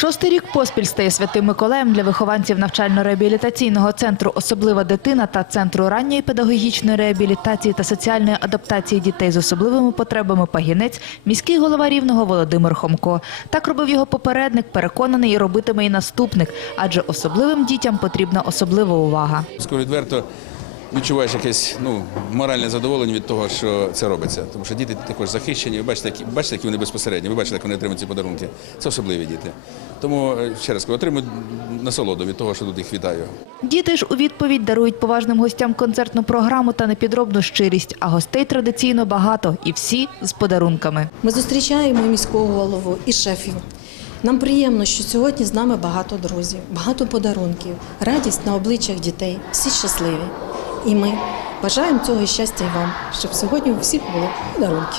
Шостий рік поспіль стає святим Миколаєм для вихованців навчально-реабілітаційного центру Особлива дитина та центру ранньої педагогічної реабілітації та соціальної адаптації дітей з особливими потребами Пагінець, міський голова рівного Володимир Хомко. Так робив його попередник, переконаний і робитиме і наступник, адже особливим дітям потрібна особлива увага. Скажу відверто, відчуваєш якесь ну, моральне задоволення від того, що це робиться. Тому що діти також захищені. Ви бачите, які, бачите, які вони безпосередні, ви бачите, як вони отримують ці подарунки. Це особливі діти. Тому, е, ще раз кажу, отримують насолоду від того, що тут їх вітаю. Діти ж у відповідь дарують поважним гостям концертну програму та непідробну щирість, а гостей традиційно багато і всі з подарунками. Ми зустрічаємо міського голову і шефів. Нам приємно, що сьогодні з нами багато друзів, багато подарунків, радість на обличчях дітей, всі щасливі. І ми бажаємо цього щастя і вам, щоб сьогодні у всіх були подарунки.